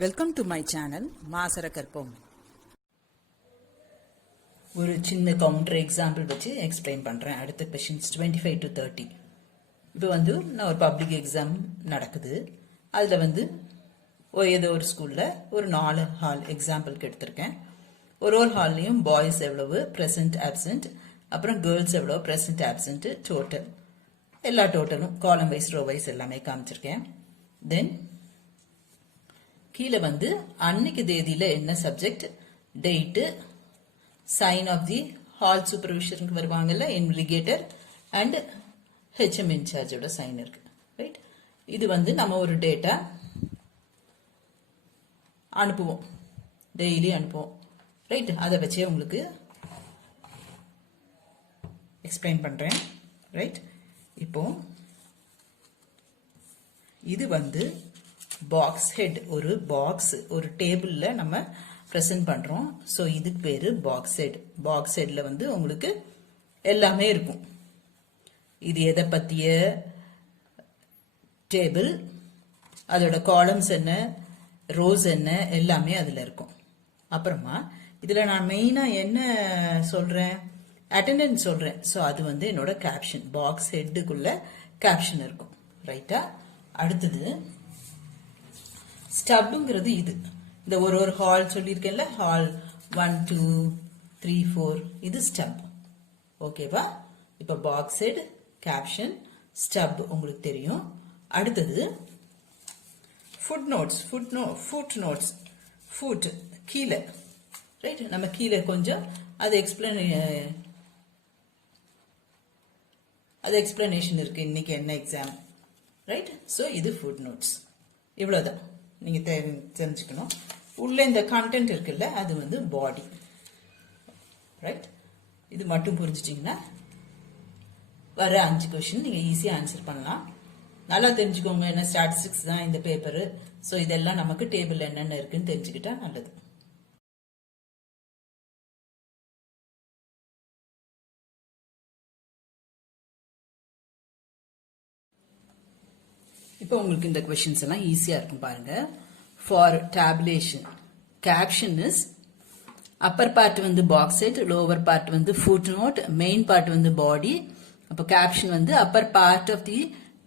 Welcome to my channel மாசர கற்போம். ஒரு சின்ன கவுண்டர் எக்ஸாம்பிள் வச்சு எக்ஸ்பிளைன் பண்ணுறேன். அடுத்த கொஷின்ஸ் 25 to 30. இப்போ நான் ஒரு பப்ளிக் எக்ஸாம் நடக்குது. அதில் ஏதோ ஒரு ஸ்கூலில் ஒரு 4 ஹால் எக்ஸாம்பிளுக்கு எடுத்திருக்கேன். ஒரு ஹால்லையும் பாய்ஸ் எவ்வளவு ப்ரெசன்ட் ஆப்சண்ட், அப்புறம் கேர்ள்ஸ் எவ்வளோ ப்ரெசன்ட் ஆப்சண்ட், டோட்டல் எல்லா டோட்டலும் காலம் வைஸ் ரோ வைஸ் எல்லாமே காமிச்சிருக்கேன். தென் கீழே அன்னைக்கு தேதியில என்ன subject, date, sign of the hall சூப்பர்விஷனுக்கு வருவாங்கல்ல இன்விலிகேட்டர் அண்ட் ஹெச்எம் இன்சார்ஜோட சைன் இருக்கு. ரைட், இது நம்ம ஒரு டேட்டா அனுப்புவோம், டெய்லி அனுப்புவோம். ரைட், அதை வச்சே உங்களுக்கு எக்ஸ்பிளைன் பண்றேன். ரைட், இப்போ இது பாக்ஸ் ஹெட், ஒரு பாக்ஸ் ஒரு டேபிள்ல நம்ம பிரசன்ட் பண்றோம். ஸோ இதுக்கு பேரு பாக்ஸ் ஹெட். பாக்ஸ் ஹெட்ல உங்களுக்கு எல்லாமே இருக்கும். இது எதை பத்திய டேபிள், அதோட காலம்ஸ் என்ன, ரோஸ் என்ன, எல்லாமே அதுல இருக்கும். அப்புறமா இதுல நான் மெயினா என்ன சொல்றேன், அட்டெண்டன்ஸ் சொல்றேன். ஸோ அது என்னோட கேப்ஷன், பாக்ஸ் ஹெட்டுக்குள்ள கேப்ஷன் இருக்கும். ரைட்டா, அடுத்தது ஸ்டப்ங்கிறது இது. இந்த ஒரு ஹால் சொல்லியிருக்கேன்ல, ஹால் 1 2 3 4, இது ஸ்டப். ஓகேவா? இப்ப பாக்ஸ் ஹெட், கேப்ஷன், ஸ்டப் உங்களுக்கு தெரியும். அடுத்தது food notes. Food notes, food கீழே. ரைட், நம்ம கீழே கொஞ்சம் அது எக்ஸ்பிளனேஷன் இருக்கு, இன்னைக்கு என்ன எக்ஸாம். ரைட், ஸோ இது ஃபுட் நோட்ஸ். இவ்வளவுதான் நீங்க தெரிஞ்சுக்கணும். உள்ள இந்த கண்டென்ட் இருக்குல்ல, அது பாடி. ரைட், இது மட்டும் புரிஞ்சிட்டீங்கன்னா வர 5 கொஸ்டின் நீங்க ஈஸியா ஆன்சர் பண்ணலாம். நல்லா தெரிஞ்சுக்கோங்க, என்ன ஸ்டாட்டிஸ்டிக்ஸ் தான் இந்த பேப்பர். ஸோ இதெல்லாம் நமக்கு டேபிள் என்னென்ன இருக்குன்னு தெரிஞ்சுக்கிட்டா நல்லது. இப்போ உங்களுக்கு இந்த கொஸ்டின்ஸ் எல்லாம் ஈஸியா இருக்கும் பாருங்க. For tabulation, caption is upper part box head, lower part footnote, main part body. அப்போ caption upper part of the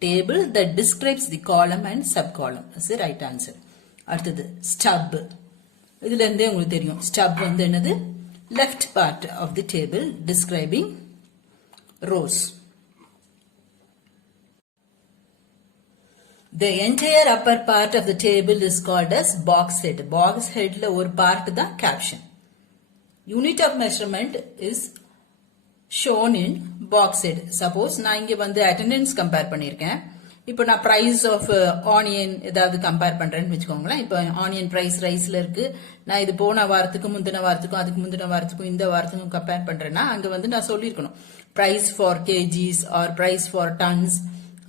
table that describes the column and sub column. Is right answer. அடுத்தது stub. இதுல இருந்தே உங்களுக்கு தெரியும், stub என்னது, left part of the table describing rows. The entire upper part of the table is called as box head. Box head la ஒரு part தான் caption. Unit of measurement is shown in box head. Suppose நான் இங்க attendance compare பண்ணிருக்கேன். இப்போ நான் price of onion ஏதாவது compare பண்றேன்னு வெச்சுக்கோங்களேன். இப்போ onion price ரைஸ்ல இருக்கு. நான் இது போன வாரத்துக்கு முந்தின வாரத்துக்கும் அதுக்கு முந்தின வாரத்துக்கும் இந்த வாரத்துக்கும் compare பண்றேன்னா அங்க நான் சொல்லிருக்கணும் price for kgs or price for tons,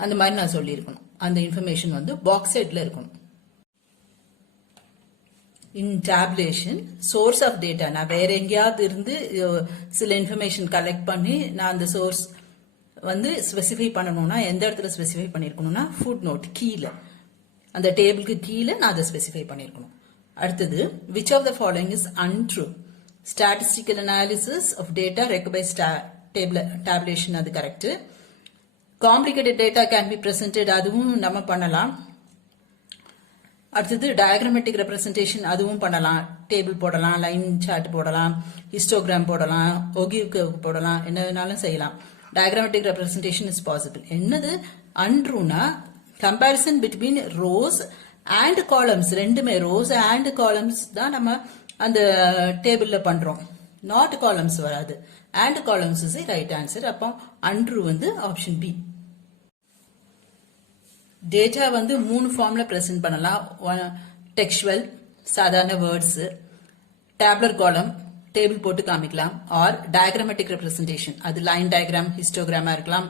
அந்த மாதிரி நான் சொல்லிருக்கணும். அந்த இன்ஃபர்மேஷன் பாக்ஸ் ஹெட்ல இருக்கணும். இன் டேபுலேஷன், சோர்ஸ் ஆஃப் டேட்டா, நான் வேற எங்கேயாவது இருந்து சில இன்ஃபர்மேஷன் கலெக்ட் பண்ணி நான் அந்த சோர்ஸ் ஸ்பெசிஃபை பண்ணணும்னா எந்த இடத்துல ஸ்பெசிஃபை பண்ணிருக்கணும்னா ஃபுட் நோட் கீழே, அந்த டேபிளுக்கு கீழே நான் அதை ஸ்பெசிஃபை பண்ணிருக்கணும். அடுத்தது which of the following is untrue. Statistical analysis of data requires tabulation, அது correct. Complicated data can be presented, அதுவும் நம்ம பண்ணலாம். அடுத்தது டயக்ராமேட்டிக் ரெப்ரசன்டேஷன், அதுவும் பண்ணலாம். டேபிள் போடலாம், லைன் சார்ட் போடலாம், ஹிஸ்டோகிராம் போடலாம், ஒகிவ் கர்வ் போடலாம், என்ன வேணாலும் செய்யலாம். Diagrammatic representation is possible. என்னது அன்ட்ரூனா, comparison between rows and columns, ரெண்டுமே ரோஸ் அண்ட் காலம்ஸ் தான் நம்ம அந்த டேபிள்ல பண்றோம். நாட் காலம்ஸ் வராது, and columns is right answer. அப்போ அன்ட்ரூ ஆப்ஷன் பி. டேட்டா 3 ஃபார்ம்ல பிரசன்ட் பண்ணலாம். டெக்ஸ்டுவல், சாதாரண வேர்ட்ஸ், டேப்லர் காலம், டேபிள் போட்டு காமிக்கலாம். ஆர் டயக்ராமேட்டிக் ரெப்ரசன்டேஷன், அது லைன் டயக்ராம், ஹிஸ்டோகிராமா இருக்கலாம்,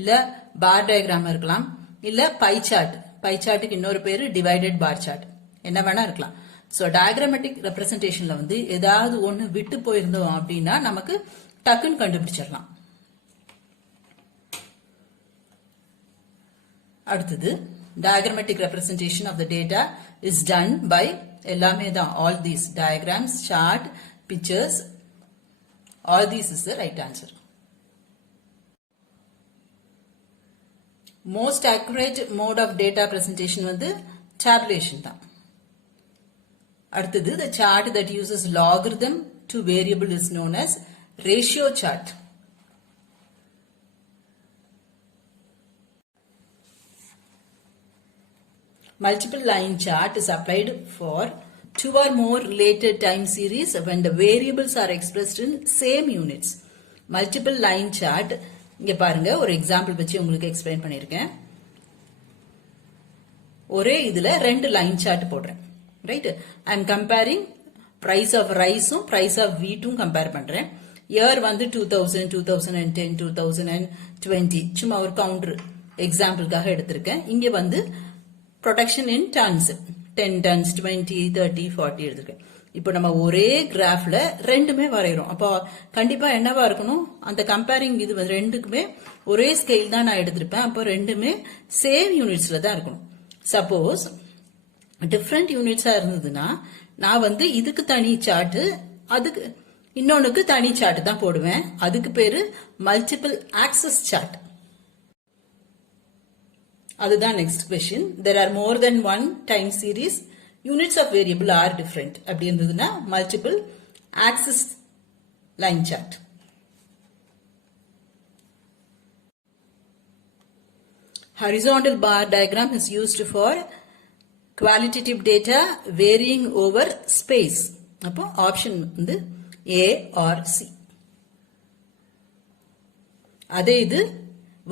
இல்ல பார் டயக்ராமா இருக்கலாம், இல்ல பை சார்ட். பை சார்ட்டுக்கு இன்னொரு பேரு டிவைடட் பார் சார்ட், என்ன வேணா இருக்கலாம். சோ டயக்ராமேட்டிக் ரெப்ரசன்டேஷன்ல ஏதாவது ஒண்ணு விட்டு போயிருந்தோம் அப்படின்னா நமக்கு டக்குன்னு கண்டுபிடிச்சிடலாம். அடுத்தது diagrammatic representation of the data is done by எல்லாமே தான், all these diagrams, chart, pictures, all these is the right answer. Most accurate mode of data presentation வந்து tabulation தான். அடுத்தது, the chart that uses logarithm to variable is known as ratio chart. Multiple line chart is applied for two or more related time series when the variables are expressed in same units. Multiple line chart, இங்க பாருங்க ஒரு example வச்சு உங்களுக்கு explain பண்ணிருக்கேன். ஒரே இதுல ரெண்டு line chart போடுறேன். Right, I am comparing price of ரைஸும் பிரைஸ் ஆஃப் வீட்டும் கம்பேர் பண்றேன். இயர் வந்து 2000, 2010, 2020 சும்மா ஒரு கவுண்டர் எக்ஸாம்பிளுக்காக எடுத்திருக்கேன். இங்க வந்து ப்ரொடக்ஷன் இன் டன்ஸ், 10 tons, 20, 30, 40 எடுத்திருக்கேன். இப்போ நம்ம ஒரே கிராஃப்ல ரெண்டுமே வரைகிறோம். அப்போ கண்டிப்பா என்னவா இருக்கணும், அந்த கம்பேரிங் இது ரெண்டுக்குமே ஒரே ஸ்கேல் தான் நான் எடுத்திருப்பேன். அப்போ ரெண்டுமே சேம் யூனிட்ஸ்ல தான் இருக்கணும். சப்போஸ் டிஃப்ரெண்ட் யூனிட்ஸா இருந்ததுன்னா நான் வந்து இதுக்கு தனி சார்ட், அதுக்கு இன்னொன்னுக்கு தனி சார்ட் தான் போடுவேன். அதுக்கு பேரு மல்டிபிள் ஆக்சஸ் சார்ட். அதுதான் next question. There are more than one time series, units of variable are different. அப்படி இருந்ததுன்னா multiple axis line chart. Horizontal bar diagram is used for qualitative data varying over space. அப்போ option வந்து A or C. அதே இது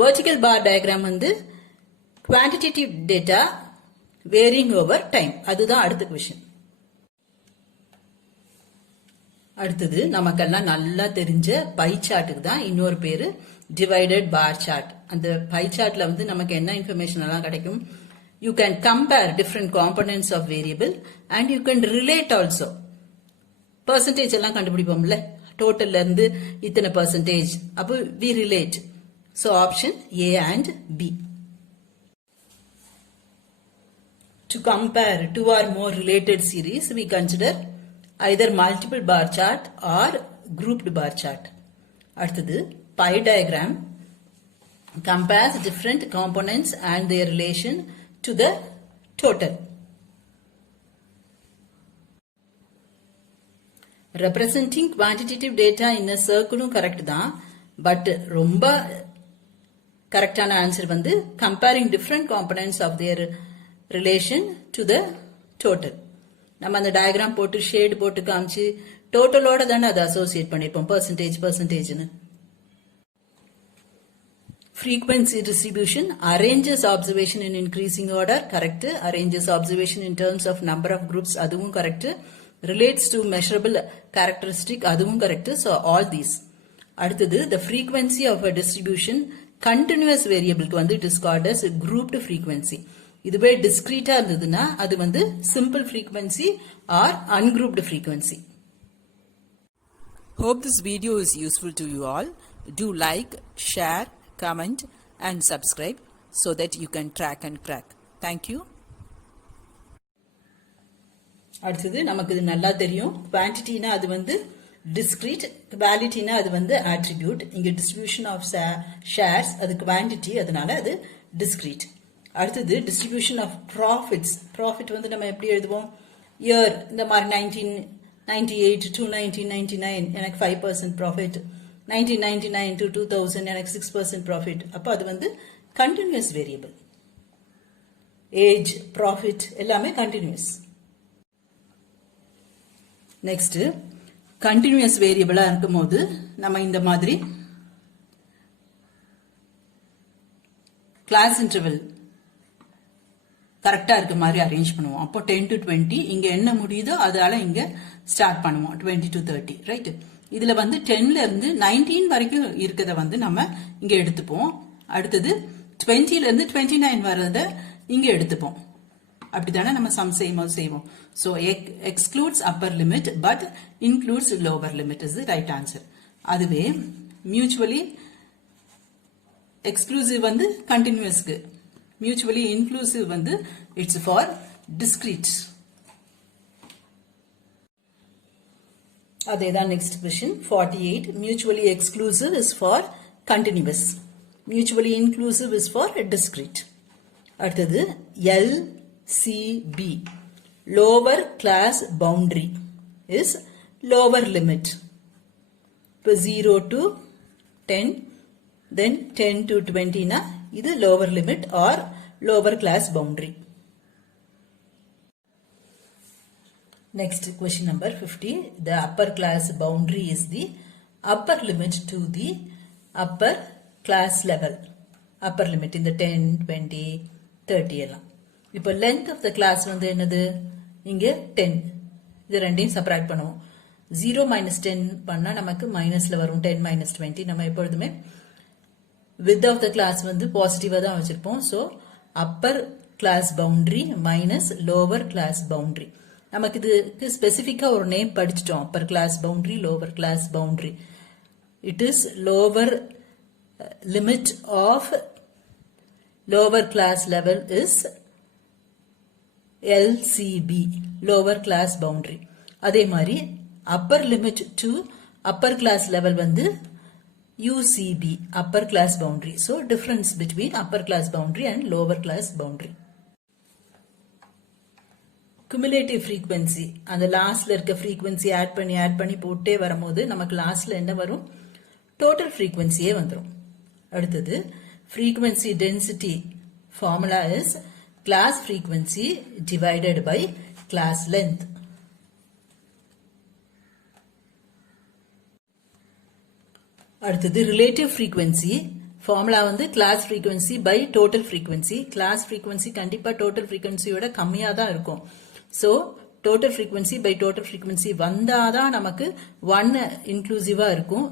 vertical bar diagram வந்து quantitative data varying over time. அதுதான் அடுத்த question. அடுத்தது நமக்கெல்லாம் நல்லா தெரிஞ்ச பை சார்ட்டுக்கு தான் இன்னொரு பேரு டிவைடட் பார் சார்ட். அந்த பை சார்ட்ல வந்து நமக்கு என்ன இன்ஃபர்மேஷன் எல்லாம் கிடைக்கும், you can compare different components of variable and you can relate also. Percentage எல்லாம் கண்டுபிடிப்போம்ல, டோட்டல்ல இருந்து இத்தனை percentage, அப்போ we relate. So option A and B. To compare two or more related series, we consider either multiple bar chart or grouped bar chart. அடுத்தது pie diagram compares different components and their relation to the total. Representing quantitative data in a circle correct தான், but ரொம்ப கரெக்டான answer வந்து comparing different components of their relation to the total. நம்ம அந்த diagram போட்டு shade போட்டு காமிச்சு டோட்டலோட தானே அதை அசோசியேட் பண்ணிருப்போம், பர்சன்டேஜ்னு. Frequency distribution arranges observation in increasing order, correct. Arranges observation in terms of number of groups, அதுவும் correct. Relates to measurable characteristic, அதுவும் correct. So all these. அடுத்தது the frequency of a distribution continuous variable க்கு வந்து it is called as grouped frequency. இதுவே discrete இருந்ததுன்னா அது வந்து simple frequency or ungrouped frequency. Hope this video is useful to you all. Do like, share, comment and subscribe so that you can track and crack. Thank you. அடுத்தது நமக்கு இது நல்லா தெரியும், குவான்டிட்டினா அது வந்து discrete, qualityனா அது வந்து attribute. இங்க distribution of shares அது quantity, அதனால அது discrete. அடுத்தது distribution of profits. Profit வந்து நம்ம எப்படி எழுதுவோம், year இந்த மாதிரி 1998 to 1999 எனக்கு 5% profit, 1999 to 2000 எனக்கு 6% profit. அப்ப அது வந்து continuous variable. Age, profit எல்லாமே continuous. நெக்ஸ்ட் கண்டினியூஸ் வேரியபிளா இருக்கும் போது நம்ம இந்த மாதிரி கிளாஸ் இன்டர்வல் கரெக்டா இருக்க மாதிரி அரேஞ்ச் பண்ணுவோம். அப்போ 10 to 20 இங்க என்ன முடியுதோ அதால இங்க ஸ்டார்ட் பண்ணுவோம், 20 to 30, ரைட். இதுல வந்து 10ல இருந்து 19 வரைக்கும் இருக்கத வந்து நம்ம இங்க எடுத்துப்போம். அடுத்தது 20ல இருந்து 29 வர்றத இங்க எடுத்துப்போம். அப்படித்தானே நம்ம சம் செய்வோம். So excludes upper limit but includes lower limit is the right answer. அதுவே mutually exclusive வந்து continuousக்கு Mutually inclusive வந்து it's for discrete. அதேதான் next question 48. Mutually exclusive is for continuous. Mutually inclusive is for discrete. அடுத்தது LCB. Lower class boundary is lower limit. இப்போ 0 to 10, then 10 to 20 na இது lower limit or lower class boundary. Next question number 50. The upper class boundary is the upper limit to the upper class level. Upper limit in the 10, 20, 30 எல்லாம். இப்போ length of the class வந்து என்னது? இங்க 10. இது ரெண்டையும் separate பண்ணுவோம். 0 minus 10 பண்ணா நமக்கு மைனஸ்ல வரும் 10 minus 20. நம்ம எப்பொழுதுமே width of the class வந்து பாசிட்டிவா தான் வச்சிருப்போம். So upper class boundary minus lower class boundary. நமக்கு இதுக்கு ஸ்பெசிஃபிக்கா ஒரு name படிச்சிட்டோம். upper class boundary, lower class boundary. It is lower limit of lower class level is LCB, lower class boundary. அதே மாதிரி upper limit to upper class level வந்து UCB, upper class boundary. So difference between upper class boundary and lower class boundary. Cumulative frequency, அந்த லாஸ்ட்ல இருக்க frequency add பண்ணி போட்டே வரும்போது நமக்கு லாஸ்ட்ல என்ன வரும்? total frequencyயே வந்துரும். அடுத்தது frequency density formula is class frequency divided by class length. அடுத்தது relative frequency formula வந்து class frequency by total frequency. class frequency கண்டிப்பா total frequency யோட கம்மியா தான் இருக்கும். So total frequency by total frequency வந்தாதான் நமக்கு 1 இன்க்ளூசிவா இருக்கும்.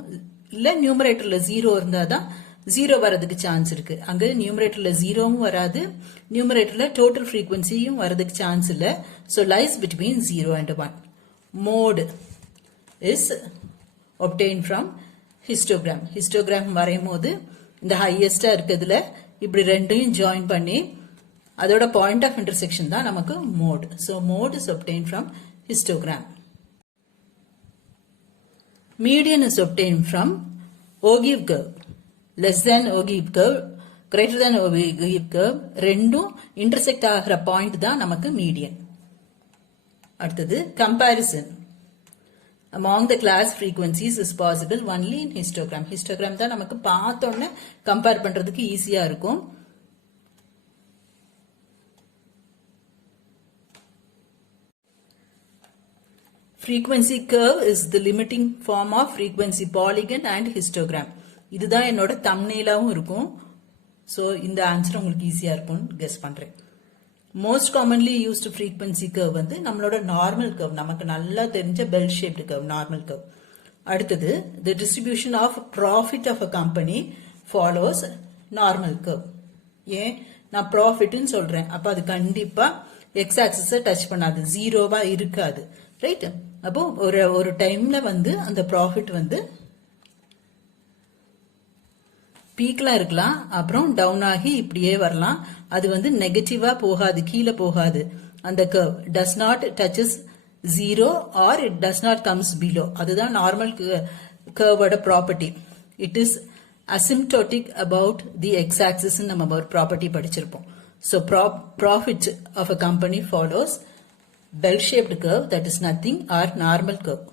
இல்ல நியூமரேட்டர்ல 0 இருந்தாதான் 0 வரதுக்கு சான்ஸ் இருக்கு. அங்க நியூமரேட்டர்ல 0வும் வராது, நியூமரேட்டர்ல total frequencyயும் வரதுக்கு சான்ஸ் இல்ல. So lies between 0 and 1. Mode is obtained from histogram. histogram வரையும்போது இந்த ஹையஸ்டா இருக்கிறதுல இப்படி ரெண்டையும் ஜாயின் பண்ணி அதோட பாயிண்ட் ஆஃப் இன்டர்செக்ஷன் தான் நமக்கு mode. So mode is obtained from histogram. Median is obtained from ogive curve. Less than ogive curve, greater than ogive curve ரெண்டும் இன்டர்செக்ட் ஆகிற பாயிண்ட் தான் நமக்கு மீடியன். அடுத்தது comparison among the class frequencies is possible only in histogram. histogram தான் நமக்கு பார்த்தோன்னே compare பண்றதுக்கு ஈஸியா இருக்கும். frequency curve is the limiting form of frequency polygon and histogram. இதுதான் என்னோட thumbnailஆவும் இருக்கும். So இந்த ஆன்சர் உங்களுக்கு ஈஸியா இருக்கும்னு கெஸ் பண்றேன். most commonly used frequency curve வந்து நம்மளோட நார்மல் curve, நமக்கு நல்லா தெரிஞ்ச bell shaped curve, normal curve. அடுத்தது the distribution of profit of a company follows normal curve. ஏன் நான் ப்ராஃபிட்னு சொல்றேன், அப்ப அது கண்டிப்பா எக்ஸ் ஆக்சிஸை டச் பண்ணாது, ஜீரோவா இருக்காது, ரைட்? அப்போ ஒரு டைம்ல வந்து அந்த ப்ராஃபிட் வந்து பீக்ல இருக்கலாம், அப்புறம் டவுன் ஆகி இப்படியே வரலாம். அது வந்து நெகட்டிவா போகாது, கீழே போகாது. அந்த curve does not touches zero or it does not comes below. அதுதான் நார்மல் கர்வோட property. It is asymptotic about the x-axis நம்ம ஒரு ப்ராப்பர்ட்டி படிச்சிருப்போம். So profit of a company follows bell-shaped curve, that is nothing or normal curve.